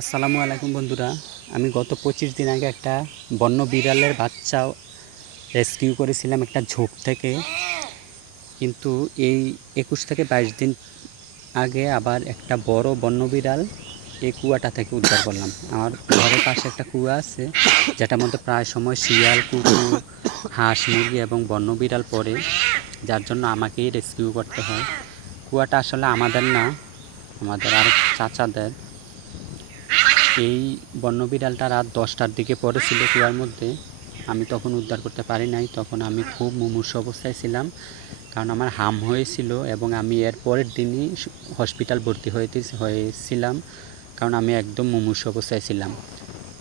আসসালামু আলাইকুম বন্ধুরা। আমি গত 25 দিন আগে একটা বন্য বিড়ালের বাচ্চা রেস্কিউ করেছিলাম একটা ঝোপ থেকে। কিন্তু এই 21 থেকে 22 দিন আগে আবার একটা বড় বন্য বিড়াল এই কুয়াটা থেকে উদ্ধার করলাম। আমার ঘরের পাশে একটা কুয়া আছে, যেটার মধ্যে প্রায় সময় শিয়াল, কুকুর, হাঁস, মুরগি এবং বন্য বিড়াল পড়ে, যার জন্য আমাকেই রেস্কিউ করতে হয়। কুয়াটা আসলে আমাদের না, আমাদের আরেক চাচাদের। এই বন্য বিড়ালটা রাত 10টার দিকে পড়েছিল কুয়ার মধ্যে। আমি তখন উদ্ধার করতে পারি নাই, তখন আমি খুব মুমূর্ষু অবস্থায় ছিলাম, কারণ আমার হাম হয়েছিল এবং আমি এর পরের দিনই হসপিটাল ভর্তি হয়েছিলাম, কারণ আমি একদম মুমূর্ষু অবস্থায় ছিলাম।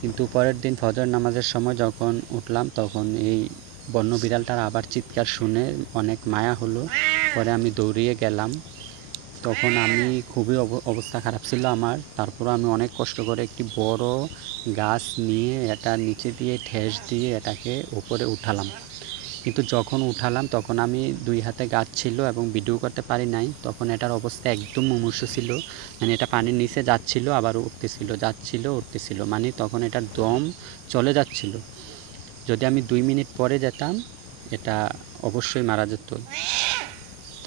কিন্তু পরের দিন ফজর নামাজের সময় যখন উঠলাম, তখন এই বন্য বিড়ালটার আবার চিৎকার শুনে অনেক মায়া হলো। পরে আমি দৌড়িয়ে গেলাম। তখন আমি খুবই অবস্থা খারাপ ছিল আমার। তারপরও আমি অনেক কষ্ট করে একটি বড় গাছ নিয়ে এটার নিচে দিয়ে ঠেস দিয়ে এটাকে উপরে উঠালাম। কিন্তু যখন উঠালাম তখন আমি 2 হাতে গাছ ছিল এবং ভিডিও করতে পারি নাই। তখন এটার অবস্থা একদম মুমূর্ষু ছিল, মানে এটা পানির নিচে যাচ্ছিল আবার উঠতেছিল, যাচ্ছিল উঠতেছিল, মানে তখন এটার দম চলে যাচ্ছিল। যদি আমি 2 মিনিট পরে যেতাম, এটা অবশ্যই মারা যেত।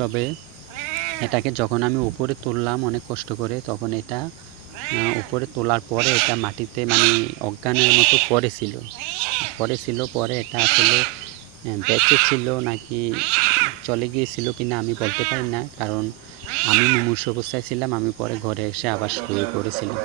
তবে এটাকে যখন আমি উপরে তুললাম অনেক কষ্ট করে, তখন এটা উপরে তোলার পরে এটা মাটিতে মানে অজ্ঞানের মতো পরে এটা আসলে বেঁচে ছিল নাকি চলে গিয়েছিল কিনা আমি বলতে পারি না, কারণ আমি মুমূর্ষু অবস্থায় ছিলাম। আমি পরে ঘরে এসে আবার শুয়ে পড়েছিলাম।